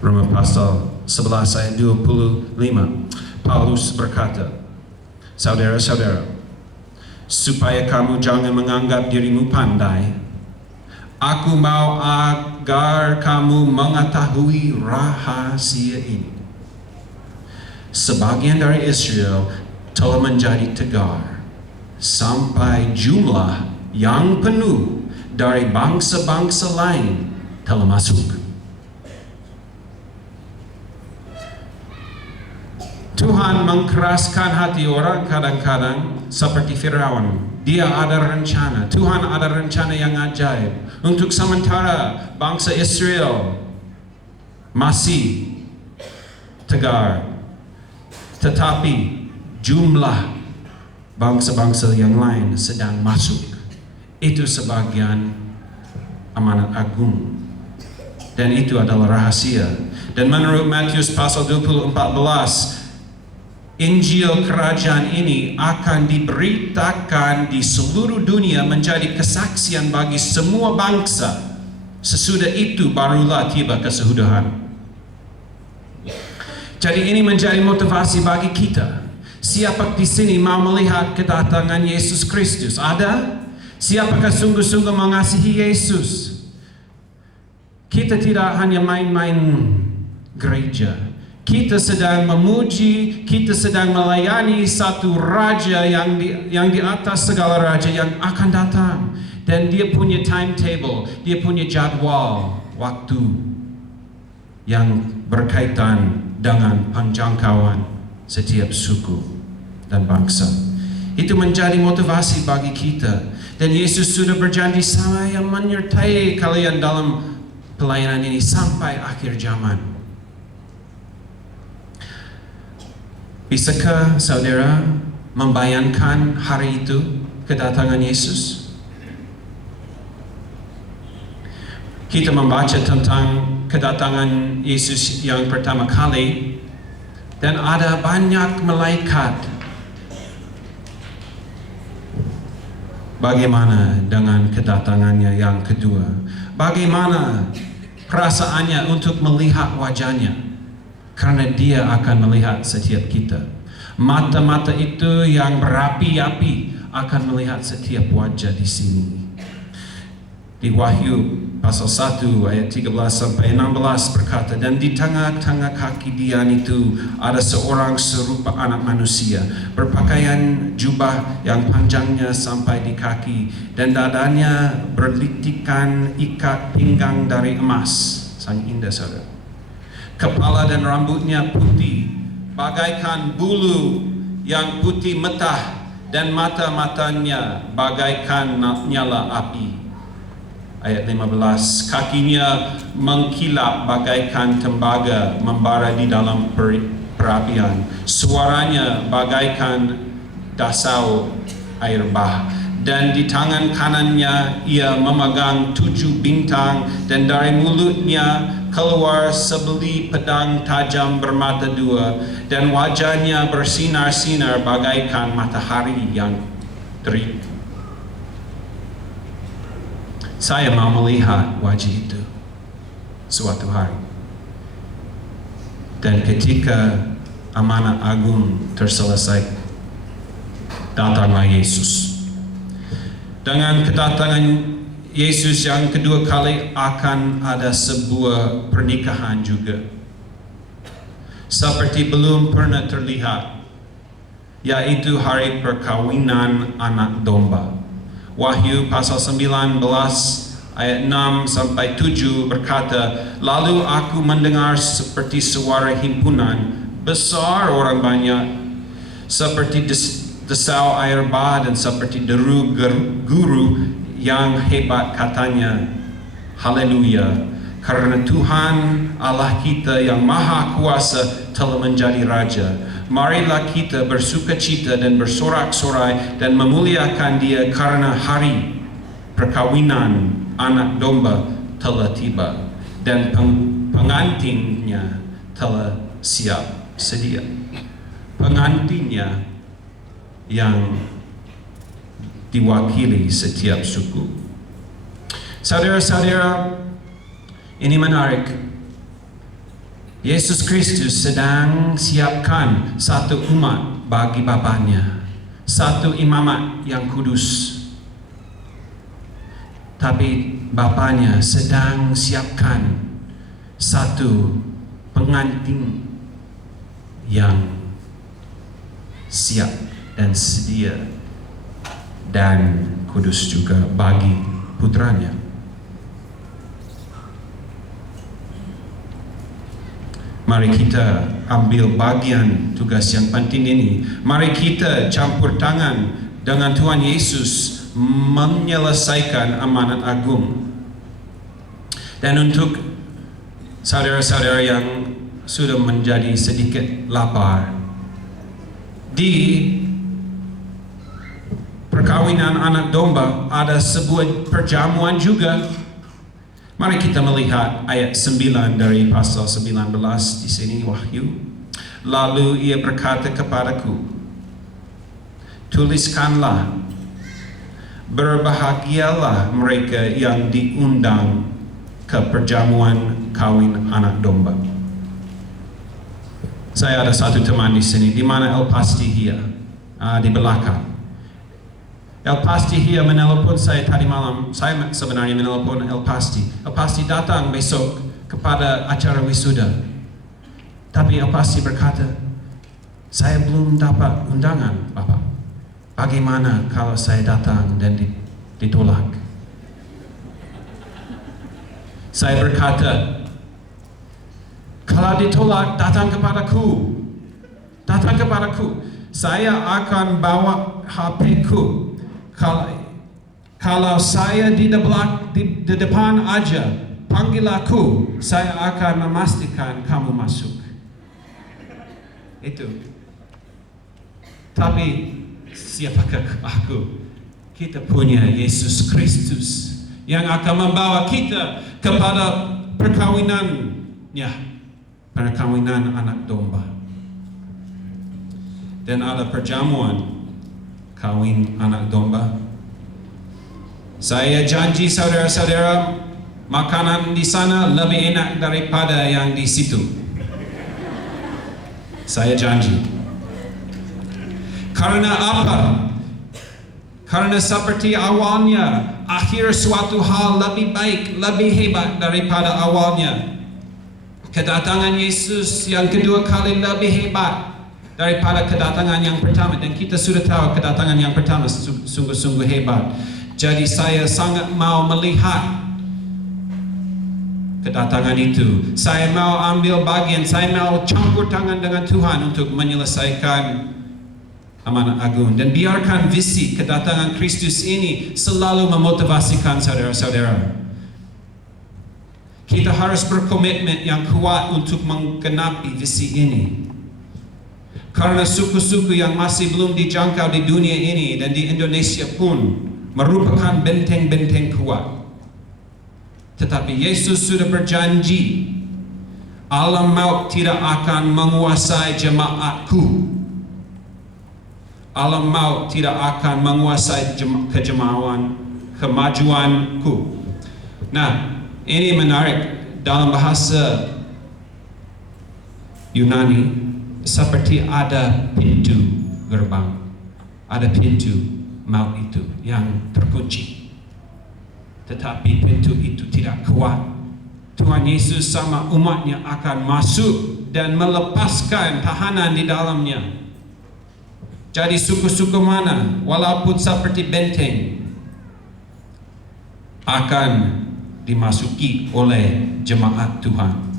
Roma pasal 11 ayat 25. Paulus berkata, saudara-saudara, supaya kamu jangan menganggap dirimu pandai, aku mau agar kamu mengetahui rahasia ini. Sebagian dari Israel telah menjadi tegar, sampai jumlah yang penuh dari bangsa-bangsa lain telah masuk. Tuhan mengkeraskan hati orang kadang-kadang seperti Firaun. Dia ada rencana. Tuhan ada rencana yang ajaib untuk sementara bangsa Israel masih tegar. Tetapi jumlah bangsa-bangsa yang lain sedang masuk. Itu sebagian amanat agung. Dan itu adalah rahasia. Dan menurut Matius pasal 14, Injil kerajaan ini akan diberitakan di seluruh dunia menjadi kesaksian bagi semua bangsa. Sesudah itu barulah tiba kesudahan. Jadi ini menjadi motivasi bagi kita. Siapa di sini mau melihat kedatangan Yesus Kristus? Ada? Siapakah sungguh-sungguh mengasihi Yesus? Kita tidak hanya main-main gereja. Kita sedang memuji, kita sedang melayani satu raja yang di atas segala raja yang akan datang. Dan dia punya timetable, dia punya jadwal waktu yang berkaitan dengan penjangkauan setiap suku dan bangsa. Itu menjadi motivasi bagi kita. Dan Yesus sudah berjanji, saya menyertai kalian dalam pelayanan ini sampai akhir zaman. Bisakah saudara membayangkan hari itu kedatangan Yesus? Kita membaca tentang kedatangan Yesus yang pertama kali, dan ada banyak malaikat. Bagaimana dengan kedatangannya yang kedua? Bagaimana perasaannya untuk melihat wajahnya? Karena dia akan melihat setiap kita. Mata-mata itu yang berapi-api akan melihat setiap wajah di sini. Di Wahyu pasal 1 ayat 13 sampai 16 berkata, dan di tengah-tengah kaki Dian itu ada seorang serupa anak manusia, berpakaian jubah yang panjangnya sampai di kaki, dan dadanya berlitikan ikat pinggang dari emas. Sangat indah, saudara. Kepala dan rambutnya putih, bagaikan bulu yang putih metah, dan mata-matanya bagaikan nyala api. Ayat 15, kakinya mengkilap bagaikan tembaga membara di dalam perapian. Suaranya bagaikan dasau air bah. Dan di tangan kanannya ia memegang 7 bintang, dan dari mulutnya keluar sebeli pedang tajam bermata 2, dan wajahnya bersinar-sinar bagaikan matahari yang terik. Saya mau melihat wajah itu suatu hari. Dan ketika amanat agung terselesai, datanglah Yesus. Dengan kedatangan Yesus yang kedua kali akan ada sebuah pernikahan juga. Seperti belum pernah terlihat, yaitu hari perkawinan anak domba. Wahyu pasal 19 ayat 6 sampai 7 berkata, lalu aku mendengar seperti suara himpunan besar orang banyak, seperti desau air bah dan seperti deru guru yang hebat, katanya, haleluya, karena Tuhan Allah kita yang maha kuasa telah menjadi Raja. Marilah kita bersukacita dan bersorak-sorai dan memuliakan Dia, karena hari perkawinan anak domba telah tiba dan pengantinnya telah siap sedia. Pengantinnya yang diwakili setiap suku. Saudara-saudara, ini menarik. Yesus Kristus sedang siapkan satu umat bagi Bapaknya, satu imamat yang kudus. Tapi Bapaknya sedang siapkan satu pengantin yang siap dan sedia dan kudus juga bagi putranya. Mari kita ambil bagian tugas yang penting ini. Mari kita campur tangan dengan Tuhan Yesus menyelesaikan amanat agung. Dan untuk saudara-saudara yang sudah menjadi sedikit lapar, di perkawinan anak domba ada sebuah perjamuan juga. Mari kita melihat ayat 9 dari pasal 19 di sini, Wahyu. Lalu ia berkata kepadaku, tuliskanlah, berbahagialah mereka yang diundang ke perjamuan kawin anak domba. Saya ada satu teman di sini, di mana El Pastihia di belakang. El Pastihia menelpon saya tadi malam. Saya sebenarnya menelpon El Pasti. El Pasti datang besok kepada acara wisuda. Tapi El Pasti berkata, saya belum dapat undangan, Bapak. Bagaimana kalau saya datang dan ditolak? Saya berkata, kalau ditolak, datang kepadaku. Datang kepadaku. Saya akan bawa HP-ku. Kalau saya di depan aja, panggil aku, saya akan memastikan kamu masuk. Itu. Tapi siapakah aku? Kita punya Yesus Kristus yang akan membawa kita kepada perkawinannya, perkawinan anak domba. Dan ada perjamuan kawin anak domba. Saya janji saudara-saudara, makanan di sana lebih enak daripada yang di situ. Saya janji. Karena apa? Karena seperti awalnya, akhir suatu hal lebih baik, lebih hebat daripada awalnya. Kedatangan Yesus yang kedua kali lebih hebat daripada kedatangan yang pertama, dan kita sudah tahu kedatangan yang pertama sungguh-sungguh hebat. Jadi saya sangat mau melihat kedatangan itu. Saya mau ambil bagian, saya mau campur tangan dengan Tuhan untuk menyelesaikan amanat agung. Dan biarkan visi kedatangan Kristus ini selalu memotivasikan saudara-saudara. Kita harus berkomitmen yang kuat untuk menggenapi visi ini. Karena suku-suku yang masih belum dijangkau di dunia ini dan di Indonesia pun merupakan benteng-benteng kuat. Tetapi Yesus sudah berjanji, alam maut tidak akan menguasai jemaatku. Alam maut tidak akan menguasai kemajuanku. Nah, ini menarik. Dalam bahasa Yunani, seperti ada pintu gerbang, ada pintu maut itu yang terkunci. Tetapi pintu itu tidak kuat. Tuhan Yesus sama umatnya akan masuk dan melepaskan tahanan di dalamnya. Jadi suku-suku mana, walaupun seperti benteng, akan dimasuki oleh jemaat Tuhan.